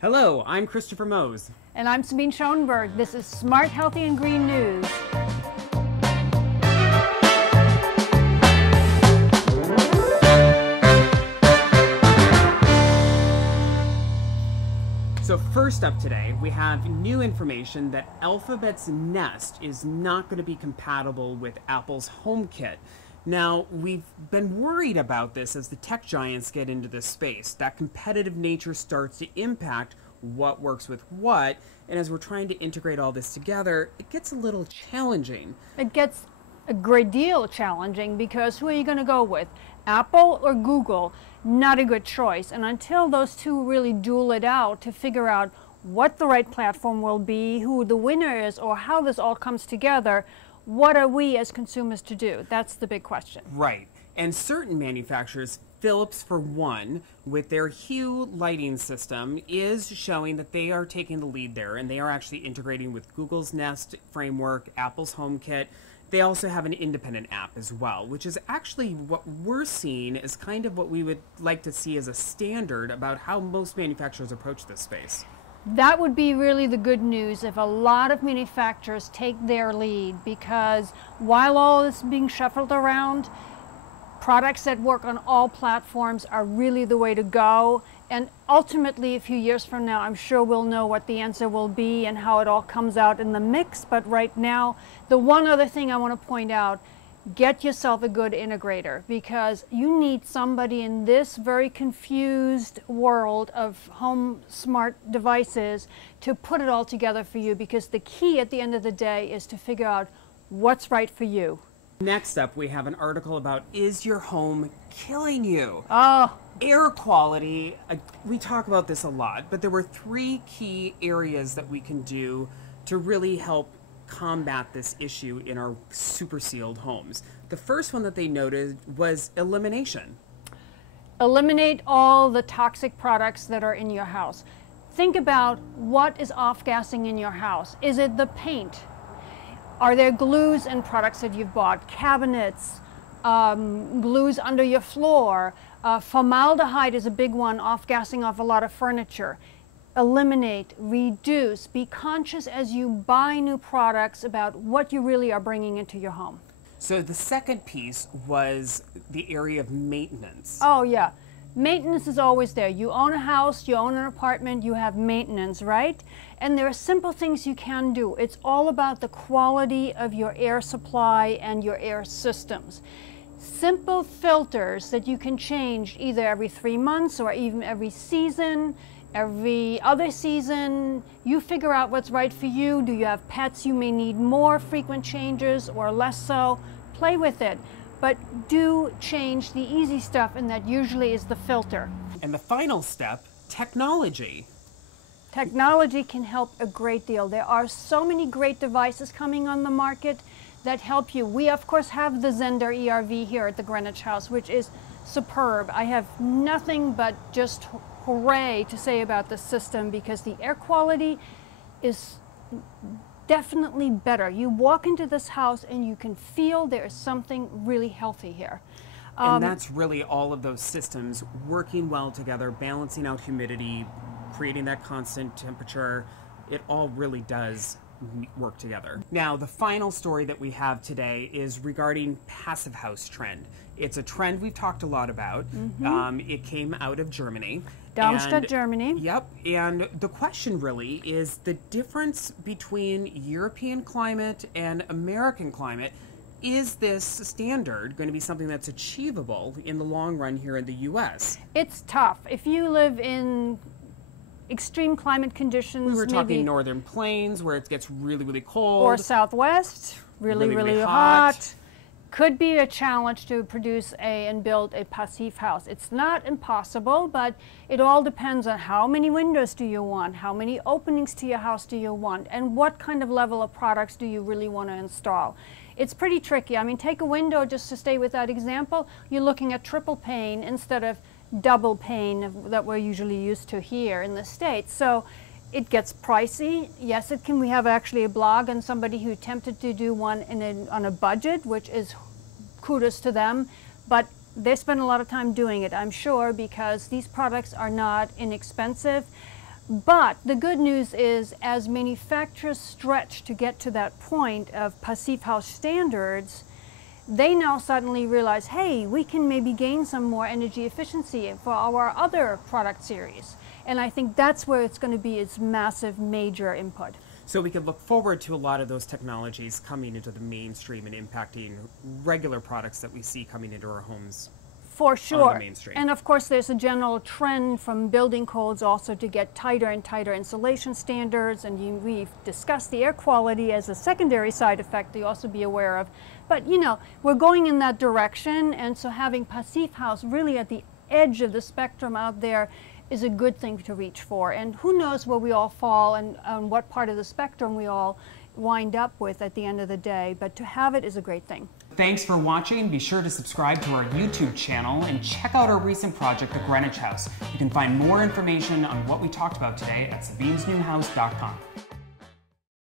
Hello, I'm Christopher Mose. And I'm Sabine Schoenberg. This is Smart, Healthy, and Green News. So first up today, we have new information that Alphabet's Nest is not going to be compatible with Apple's HomeKit. Now, we've been worried about this as the tech giants get into this space. That competitive nature starts to impact what works with what, and as we're trying to integrate all this together, it gets a little challenging. It gets a great deal challenging because who are you going to go with? Apple or Google? Not a good choice. And until those two really duel it out to figure out what the right platform will be, who the winner is, or how this all comes together, what are we as consumers to do? That's the big question. Right. And certain manufacturers, Philips for one, with their Hue lighting system, is showing that they are taking the lead there, and they are actually integrating with Google's Nest framework, Apple's HomeKit. They also have an independent app as well, which is actually what we're seeing as kind of what we would like to see as a standard about how most manufacturers approach this space. That would be really the good news if a lot of manufacturers take their lead, because while all this is being shuffled around, products that work on all platforms are really the way to go. And ultimately, a few years from now, I'm sure we'll know what the answer will be and how it all comes out in the mix. But right now, the one other thing I want to point out, get yourself a good integrator, because you need somebody in this very confused world of home smart devices to put it all together for you, because the key at the end of the day is to figure out what's right for you. Next up, we have an article about, is your home killing you? Oh. Air quality, we talk about this a lot, but there were three key areas that we can do to really help combat this issue in our super sealed homes. The first one that they noted was elimination. Eliminate all the toxic products that are in your house. Think about what is off-gassing in your house. Is it the paint? Are there glues and products that you've bought? Cabinets, glues under your floor. Formaldehyde is a big one, off-gassing off a lot of furniture. Eliminate, reduce, be conscious as you buy new products about what you really are bringing into your home. So the second piece was the area of maintenance. Oh yeah, maintenance is always there. You own a house, you own an apartment, you have maintenance, right? And there are simple things you can do. It's all about the quality of your air supply and your air systems. Simple filters that you can change either every 3 months or even every season. Every other season, you figure out what's right for you. Do you have pets? You may need more frequent changes or less so. Play with it. But do change the easy stuff, and that usually is the filter. And the final step, technology. Technology can help a great deal. There are so many great devices coming on the market that help you. We, of course, have the Zender ERV here at the Greenwich House, which is superb. I have nothing but just hooray to say about the system, because the air quality is definitely better. You walk into this house and you can feel there is something really healthy here. And that's really all of those systems working well together, balancing out humidity, creating that constant temperature. It all really does work together. Now, the final story that we have today is regarding passive house trend. It's a trend we've talked a lot about. It came out of Germany. Darmstadt, Germany. Yep, and the question really is the difference between European climate and American climate. Is this standard going to be something that's achievable in the long run here in the U.S.? It's tough. If you live in extreme climate conditions, we were talking northern plains where it gets really, really cold. Or Southwest, really hot. Could be a challenge to produce and build a passive house. It's not impossible, but it all depends on how many windows do you want, how many openings to your house do you want, and what kind of level of products do you really want to install. It's pretty tricky. I mean, take a window, just to stay with that example, you're looking at triple pane instead of double pane that we're usually used to here in the States. So it gets pricey. Yes, it can. We have actually a blog on somebody who attempted to do one on a budget, which is kudos to them. But they spend a lot of time doing it, I'm sure, because these products are not inexpensive. But the good news is, as manufacturers stretch to get to that point of Passivhaus House standards, they now suddenly realize, hey, we can maybe gain some more energy efficiency for our other product series. And I think that's where it's going to be its massive, major input. So we could look forward to a lot of those technologies coming into the mainstream and impacting regular products that we see coming into our homes. For sure. Mainstream. And of course, there's a general trend from building codes also to get tighter and tighter insulation standards. And we've discussed the air quality as a secondary side effect to also be aware of. But you know, we're going in that direction. And so having Passivhaus really at the edge of the spectrum out there is a good thing to reach for. And who knows where we all fall and what part of the spectrum we all wind up with at the end of the day. But to have it is a great thing. Thanks for watching. Be sure to subscribe to our YouTube channel and check out our recent project, The Greenwich House. You can find more information on what we talked about today at sabinesnewhouse.com.